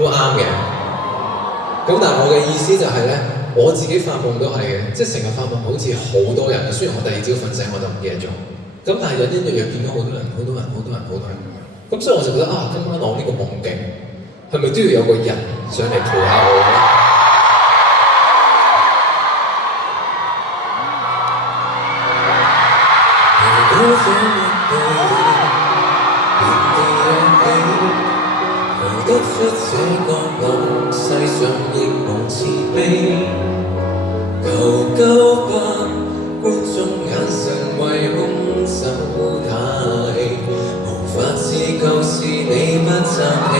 都啱嘅。咁但係我嘅意思就係咧，我自己發夢都係嘅，即係成日發夢好似好多人啊。雖然我第二朝瞓醒我就唔記得咗，咁但係隱隱約約見到好多人，好多人，好多人，好多人。咁所以我就覺得啊，今晚我呢個夢境係咪都要有個人上嚟陪下我咧？得出這個夢，世上亦無慈悲。求救吧，觀眾眼神為兇手打氣，無法自救是你不爭氣。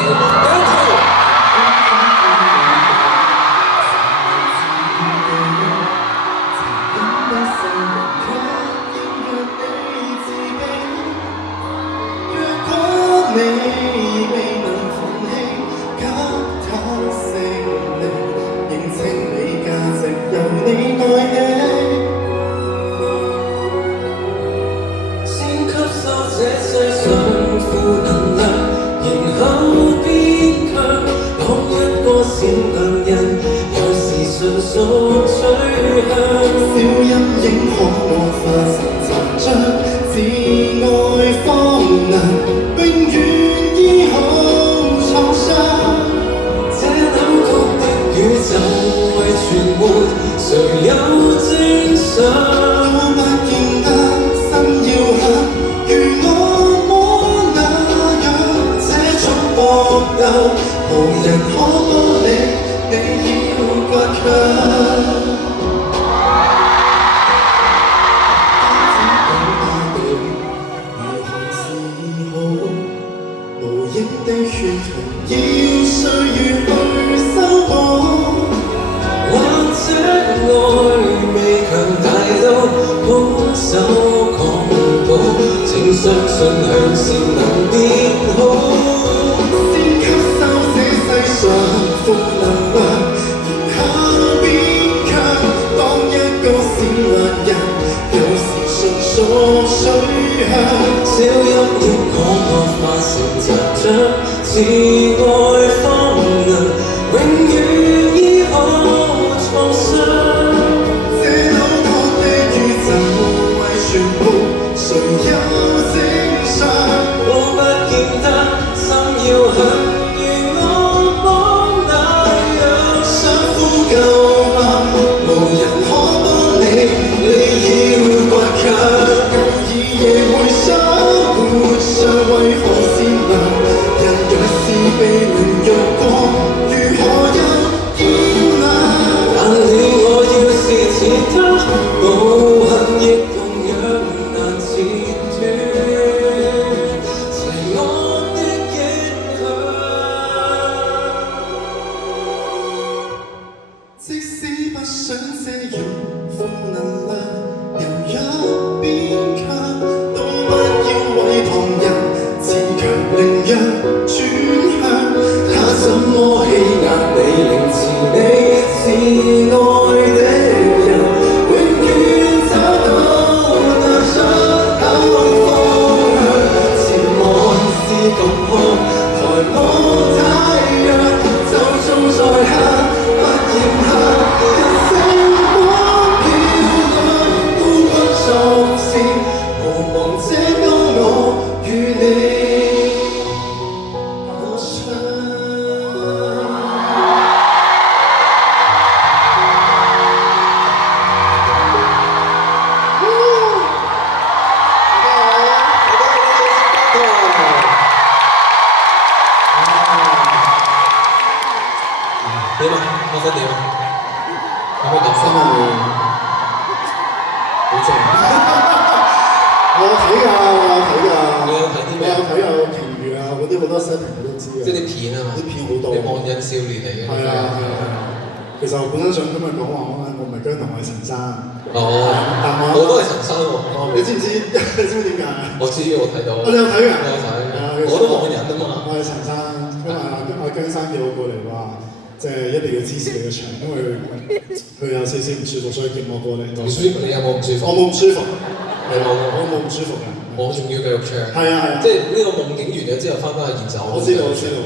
我知道，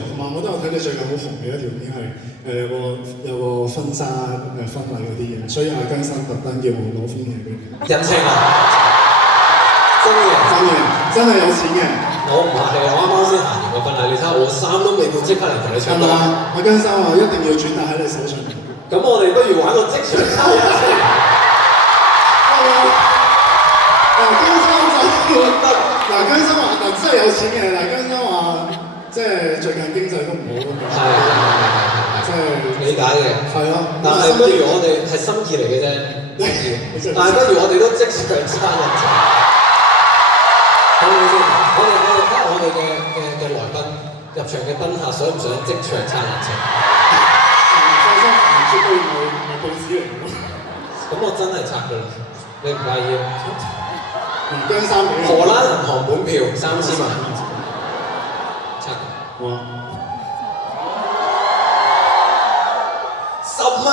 同埋我都有睇你最近好紅嘅一條片係有個婚紗婚禮嗰啲嘢，所以阿姜生特登叫我攞翻嘢俾你。人情啊！真係有錢嘅。我唔客氣，我啱啱先行完個婚禮，你睇下我衫都未換，即刻嚟同你唱歌。阿姜生話一定要轉達喺你手上。咁我哋不如玩個即場抽人先。姜生話真係有錢嘅，但姜生話即係最近經濟都唔好咁樣。係，即係理解嘅。係咯。但係不如我哋係心意嚟嘅啫，但係不如我哋都即場抽人情。好唔好先？我哋睇下我哋嘅來賓入場嘅賓客想唔想即場抽人情？放心，絕對唔係報紙嚟嘅。咁我真係拆㗎啦，你唔介意？姜生俾荷蘭銀行本票3000萬，拆哇！10蚊。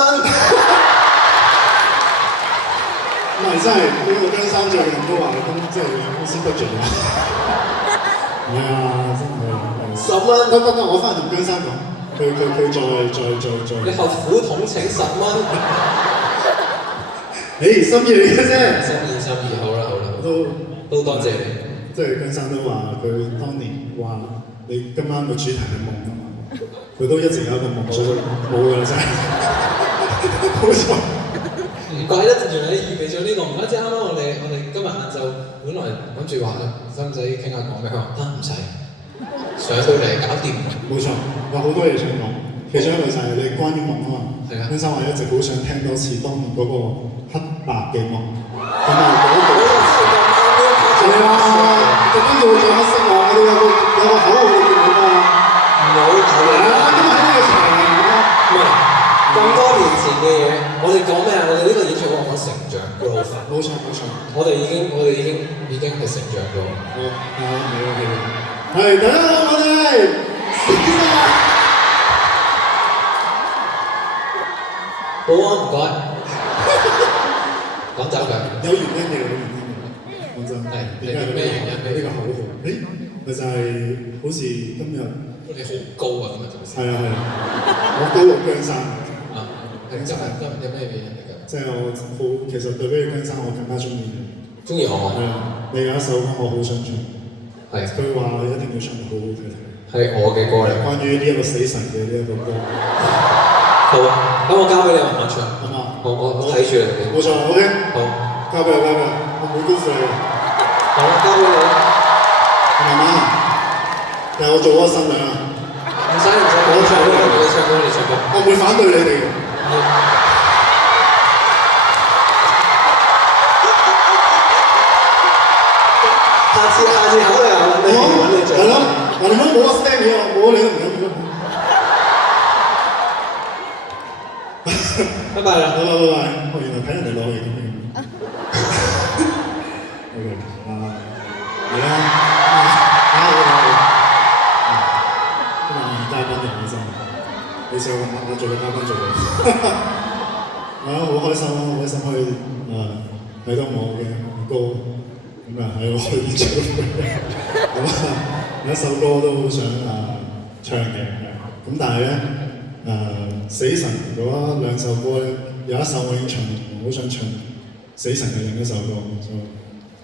唔係真係呢個姜生最近都話咁即係公司得罪啊！係啊，真係10蚊得，我翻去同姜生講，佢再。你後苦統請10蚊。誒心意嚟嘅啫，心意，好啦，都多謝你。即係姜生都話佢當年話你今晚個主題係夢啊嘛，佢都一直有一個夢，所以冇㗎啦真係，冇錯。唔怪得，原來你預備咗呢個，唔怪之啱啱我哋今日晏晝本來諗住話使唔使傾下講咩，佢話得唔使，上到嚟搞掂。冇錯，有好多嘢想講，其中一個就係你關於夢啊嘛。係啊。姜生話一直好想聽多次當年嗰個黑白嘅夢，咁啊係啊，特登叫佢做黑色啊！我哋有個口號叫佢嘛，唔好搞嘢啦！今日喺呢個場唔係咁多年前嘅嘢，我哋講咩啊？我哋呢個演唱會講成長 growth。冇錯。我哋已經係成長咗。係大家好，我哋死晒。保安唔該，講走佢。有原因嘅。講真，係點解咩原因？呢個口號，咪就係好似今日你好高啊咁啊，做咩？係，我高過姜生啊，係真係有咩原因嚟㗎？即係我好，其實對比起姜生，我更加中意你。中意我？係啊，你有一首歌我好想唱，係佢話你一定要唱得好好聽。係我嘅歌嚟。關於呢一個死神嘅呢一個歌。好啊，咁我交俾你慢慢唱。好嘛？我睇住你。冇錯 ，OK。好，交俾我，我唔會辜負你嘅。好，交俾你。慢慢，但係我做嗰個新娘啊。唔使，我唱歌，你唱歌。我唔會反對你哋嘅。下次考慮下揾你做。係咯，嗱你冇我 stand 嘢，冇你都唔飲。拜拜啦，拜拜。我原來睇人哋攞嘢咁樣。OK， 嚟啦，今日嘉賓嚟嘅真係，你上我做個嘉賓做嘅。好開心啊！好開心可以睇到我嘅歌，咁喺我演唱會。咁有一首歌都好想唱嘅，咁但係咧。死神嗰兩首歌咧，有一首我已經唱完，我好想唱死神嘅另一首歌，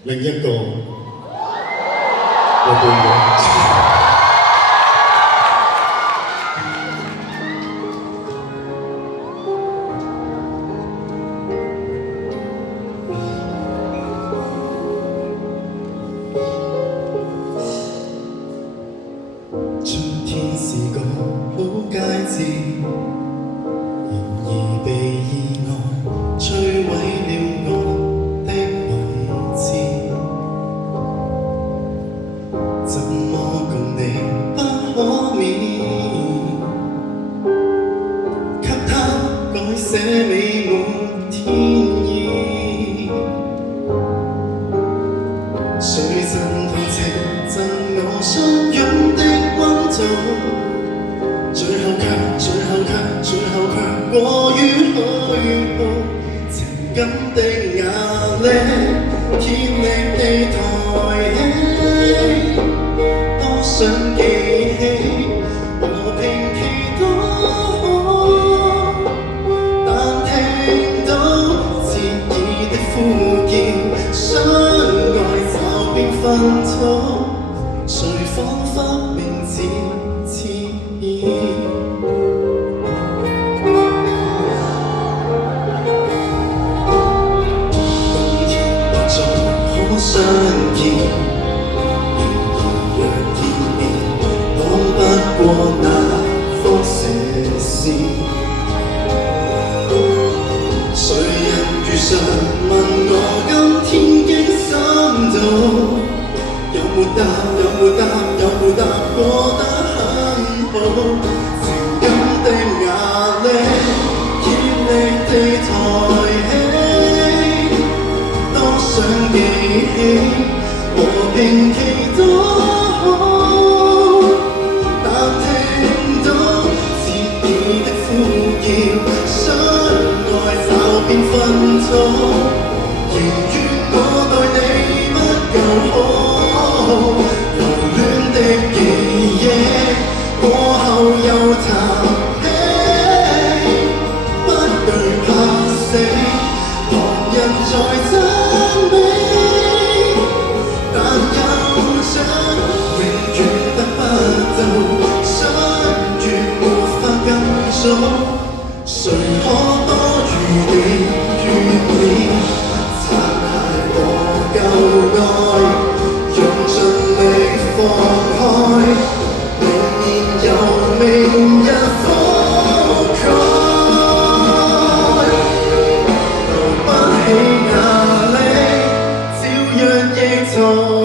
另一個我背嘅。春天是個好佳節。而被意外摧毀了我的位置，怎麼共你不可免？給他改寫美滿天意，誰曾同情贈我相擁的溫度？最後卻過於虛耗，情感的壓力，竭力地抬起，多想記起和平。事。誰人如常問我今天經心到，有沒答過得很好？情感的壓力，竭力地抬起，多想記起和平祈禱，但聽到徹底的呼叫，相愛驟變糞土，仍願我待你不夠好，留戀的記憶過後又談起，不懼怕死，旁人在讚美，但又想永遠得不到，相遇沒法更早，誰可多餘地怨念殘骸和舊愛，用盡力放開，明年又明日覆蓋，留不起壓力，照樣亦逃。